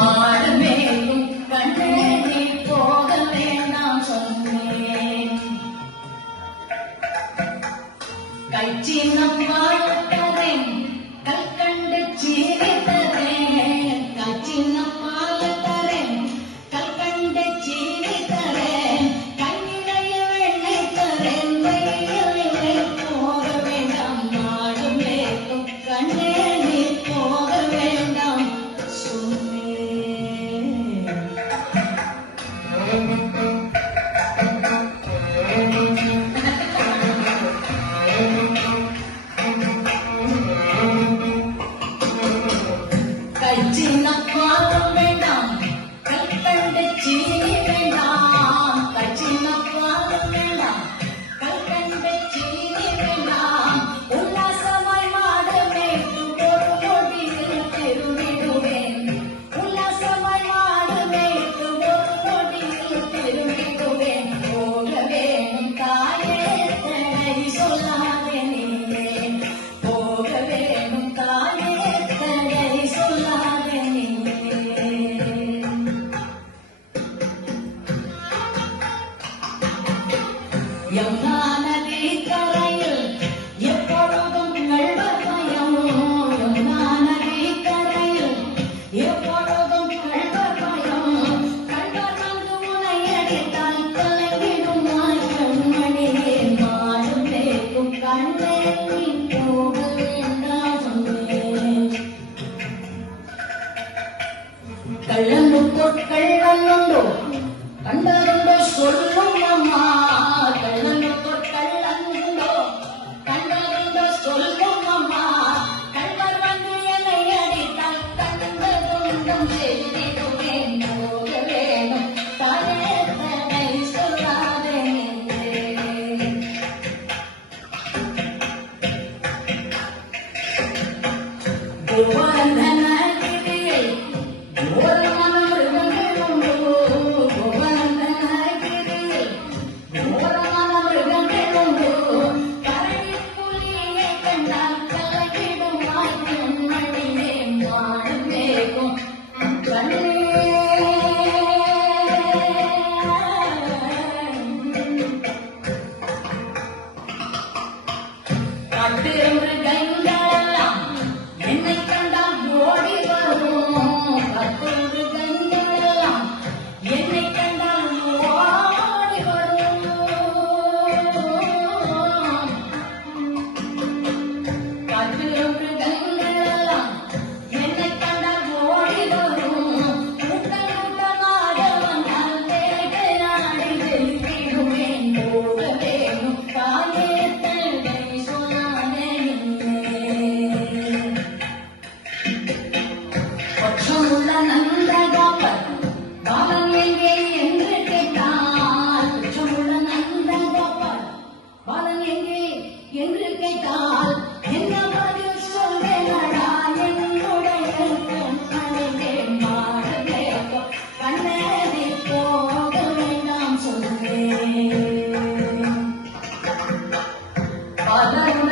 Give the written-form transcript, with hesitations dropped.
மாடமேலும் கண்ணே நீ போக வேண்டாம் சொன்னேன். கைச்சின்னம் வாழ்த்தரேன் கல்கண்டு சீரித்தரேன். கைச்சின்னம் வாழ்த்தரேன் கல்கண்டு சீரித்தரேன். கண்ணிலைய வெண்ணெய் தரேன் வெயிலே போக வேண்டாம் மாடமேலும் கண்ணே நீ போக வேண்டாம் சொன்னேன். கைச்சின்னம் வாழம் வேண்டாம் கல்கண்டு சீனி வேண்டாம். கைச்சின்னம் வாழம் வேண்டாம் கல்கண்டு சீனி வேண்டாம். உல்லாசமாய் மாடமேட்டு ஒரு நொடியில் திரும்பிடுவேன். உல்லாசமாய் மாடமேட்டு ஒரு நொடியில் திரும்பிடுவேன். போக வேணும் தாயே தடை சொல்லாதே நீயே. போக வேணும் தாயே தடை சொல்லாதே நீயே. யமுனா நதி கரையில் எப்பொழுதும் கள்வர் பயம். யமுனா நதி கரையில் எப்பொழுதும் கள்வர் பயம். கள்வர் வந்து உன்னை அடித்தால் கலங்கிடுமாய் கண்மணியே. மாடும் வேகும் கண்ணே நீ போக வேண்டாம் சொன்னேன். கள்ளனுக்கோ கள்ளனுண்டோ கண்டதுண்டோ சொல்லும் அம்மா. கள்ளனுக்கோ கள்ளனுண்டோ கண்டதுண்டோ சொல்லும் அம்மா. கள்வர் வந்து என்னை அடித்தால் கண்டதுண்டும் செய்திடுவேன். போக வேணும் தாயே தடை சொல்லாதே நீயே. கோவர்தனகிரியில் கோரமான மிருகங்களுண்டு. கோவர்தனகிரியில் கோரமான மிருகங்களுண்டு. கரடி புலியை கண்டால் கலங்கிடுமாய் கண்மணியே. மாடம் வேகும் கண்ணே காட்டு மிருகங்களெல்லாம் என்னை கண்டால் ஓடி வரும். காட்டு மிருகங்களெல்லாம் என்னை கண்டால் ஓடி வரும். காட்டு மிருகங்களெல்லாம் என்னை கண்டால் ஓடி வரும். கூட்டம் கூட்டமாக வந்தால் வேட்டையாடி வெல்லிடுவேன். போக வேணும் தாயே தடை சொல்லாதே நீயே. பட்சமுள்ள நந்தகோபர் பாலன் எங்கே என்று கேட்டால். பட்சமுள்ள நந்தகோபர் பாலன் எங்கே என்று கேட்டால் என்ன பதில் சொல்வேனடா என்னுடைய கண்மணியே. மாடமேகோ கண்ணே நீ போக வேண்டாம் சொன்னேன். பாலன்